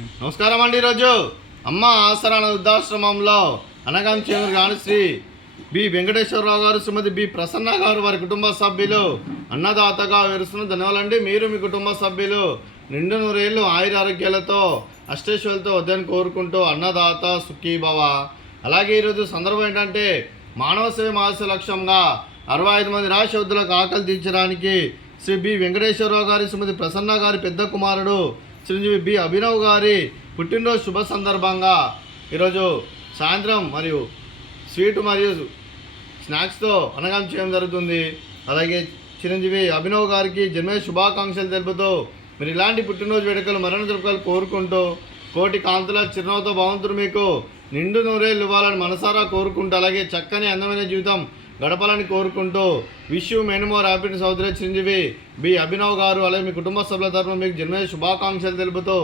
నమస్కారం అండి. ఈరోజు అమ్మ ఆసరాన వృద్ధాశ్రమంలో అనగాం చేమూరు గాని శ్రీ బి వెంకటేశ్వరరావు గారు, శ్రీమతి బి ప్రసన్న గారు, వారి కుటుంబ సభ్యులు అన్నదాతగా విరుస్తున్న ధన్యవాదాలండి. మీరు మీ కుటుంబ సభ్యులు నిండు నూరేళ్ళు ఆయుర ఆరోగ్యాలతో అష్టేశ్వరులతో వద్దని కోరుకుంటూ అన్నదాత సుఖీభవ. అలాగే ఈరోజు సందర్భం ఏంటంటే మానవ సేవ మహాశయ లక్ష్యంగా 65 మంది రాశౌద్ధులకు ఆకలి తీర్చడానికి శ్రీ బి వెంకటేశ్వరరావు గారి, శ్రీమతి ప్రసన్న గారి పెద్ద కుమారుడు చిరంజీవి బి అభినవ్ గారి పుట్టినరోజు శుభ సందర్భంగా ఈరోజు సాయంత్రం మరియు స్వీట్ మరియు స్నాక్స్తో అన్నదానం చేయడం జరుగుతుంది. అలాగే చిరంజీవి అభినవ్ గారికి జన్మదిన శుభాకాంక్షలు తెలుపుతూ మీరు ఇలాంటి పుట్టినరోజు వేడుకలు మరణ జరుపుకలు కోరుకుంటూ కోటి కాంతుల చిరునవ్వుతో భగవంతుడు మీకు నిండు నూరేళ్ళు ఇవ్వాలని మనసారా కోరుకుంటూ అలాగే చక్కని అందమైన జీవితం గడపాలని కోరుకుంటూ wish you many more happy సోదరి చిరంజీవి బి అభినవ్ గారు అలాగే మీ కుటుంబ సభ్యుల తరఫున మీకు జన్మదిన శుభాకాంక్షలు తెలుపుతూ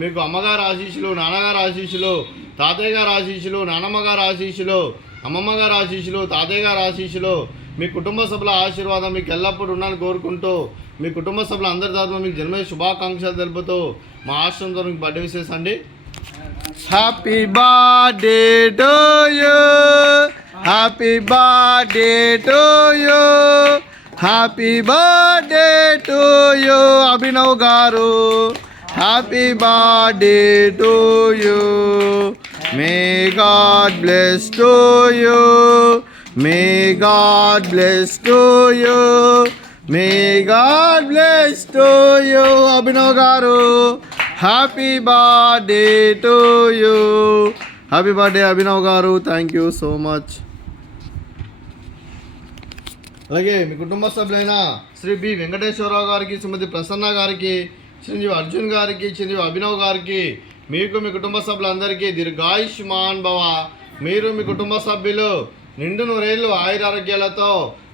మీకు అమ్మగారు ఆశీస్సులు, నాన్నగారు ఆశీస్సులు, తాతయ్య గారు ఆశీస్సులు, నాన్నమ్మ గారు ఆశీస్సులు, అమ్మమ్మ గారు ఆశీస్సులు, తాతయ్య గారు ఆశీస్సులు, మీ కుటుంబ సభ్యుల ఆశీర్వాదం మీకు ఎల్లప్పుడూ ఉండాలని కోరుకుంటూ మీ కుటుంబ సభ్యుల అందరి తరఫున మీకు జన్మదిన శుభాకాంక్షలు తెలుపుతూ మా ఆశ్రమంతో మీకు బర్త్డే విషెస్ అండి. Happy birthday to you, happy birthday to you, happy birthday to you Abhinav గారు, happy birthday to you, may God bless to you, may God bless to you, may God bless to you Abhinav గారు, happy birthday to you, happy birthday Abhinav గారు. Thank you so much. అలాగే మీ కుటుంబ సభ్యులైన Shri B Venkateswararao గారికి, శ్రీమతి ప్రసన్న గారికి, చిరంజీవి అర్జున్ గారికి, చిరంజీవి అభినవ్ గారికి, మీకు మీ కుటుంబ సభ్యులందరికీ దీర్ఘాయుష్మాన్ భవ. మీరు మీ కుటుంబ సభ్యులు నిండు నూరేళ్ళు ఆయురారోగ్యాలతో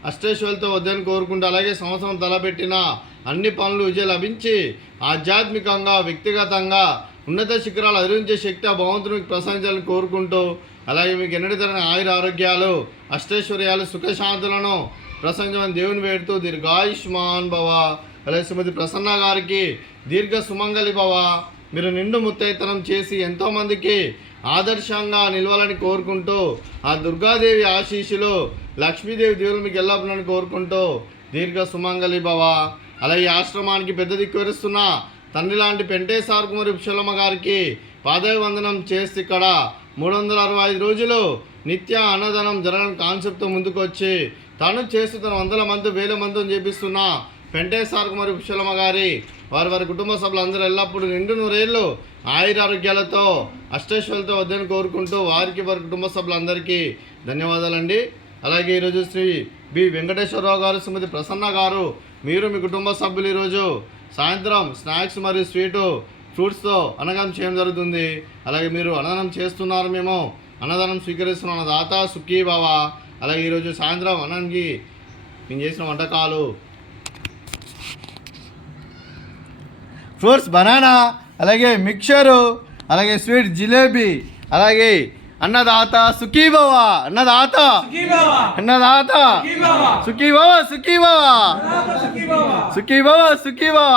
అష్టేశ్వరులతో వద్దని కోరుకుంటూ అలాగే సంవత్సరం తలపెట్టిన అన్ని పనులు విజయం లభించి ఆధ్యాత్మికంగా వ్యక్తిగతంగా ఉన్నత శిఖరాలు అధిరించే శక్తి ఆ భగవంతుడు మీకు ప్రసాదించాలని కోరుకుంటూ అలాగే మీకు ఎన్నటి తరని ఆయుర ఆరోగ్యాలు అష్టైశ్వర్యాలు సుఖశాంతులను ప్రసంగమని దేవుని వేడుతూ దీర్ఘాయుష్మాన్ భవ. అలాగే శ్రీమతి ప్రసన్న గారికి దీర్ఘ సుమంగళి భవ. మీరు నిండు ముత్తైతనం చేసి ఎంతోమందికి ఆదర్శంగా నిలవాలని కోరుకుంటూ ఆ దుర్గాదేవి ఆశీస్సులు లక్ష్మీదేవి దేవులు మీకు ఎల్లప్పుడని కోరుకుంటూ దీర్ఘ సుమంగళి భవ. అలాగే ఆశ్రమానికి పెద్ద దిక్కు విరుస్తున్న తండ్రి లాంటి పెంటేశ్వర కుమారి పుష్పలమ్మ గారికి పాదాభివందనం చేసి ఇక్కడ 365 రోజులు నిత్య అన్నదానం జరగని కాన్సెప్ట్తో ముందుకు వచ్చి తను చేస్తూ తన వందల మంది వేల మందిని చేపిస్తున్న పెంటేశ్వర కుమారి పుష్పలమ్మ గారి వారి కుటుంబ సభ్యులందరూ ఎల్లప్పుడూ నిండు నూరేళ్ళు ఆయురారోగ్యాలతో అష్టైశ్వర్యాలతో వద్దని కోరుకుంటూ వారికి వారి కుటుంబ సభ్యులందరికీ ధన్యవాదాలండి. అలాగే ఈరోజు శ్రీ బి వెంకటేశ్వరరావు గారు, శ్రీమతి ప్రసన్న గారు, మీరు మీ కుటుంబ సభ్యులు ఈరోజు సాయంత్రం స్నాక్స్ మరియు స్వీటు ఫ్రూట్స్తో అన్నదానం చేయడం జరుగుతుంది. అలాగే మీరు అన్నదానం చేస్తున్నారు, మేము అన్నదానం స్వీకరిస్తున్నాం. దాత సుఖీభవ. అలాగే ఈరోజు సాయంత్రం అన్నానికి మేము చేసిన వంటకాలు ఫ్రూట్స్ బనానా, అలాగే మిక్చరు, అలాగే స్వీట్ జిలేబీ, అలాగే అన్నదాత సుఖీభవ, అన్నదాత అన్నదాత సుఖీభవ, సుఖీభవ, సుఖీభవ, సుఖీభవ.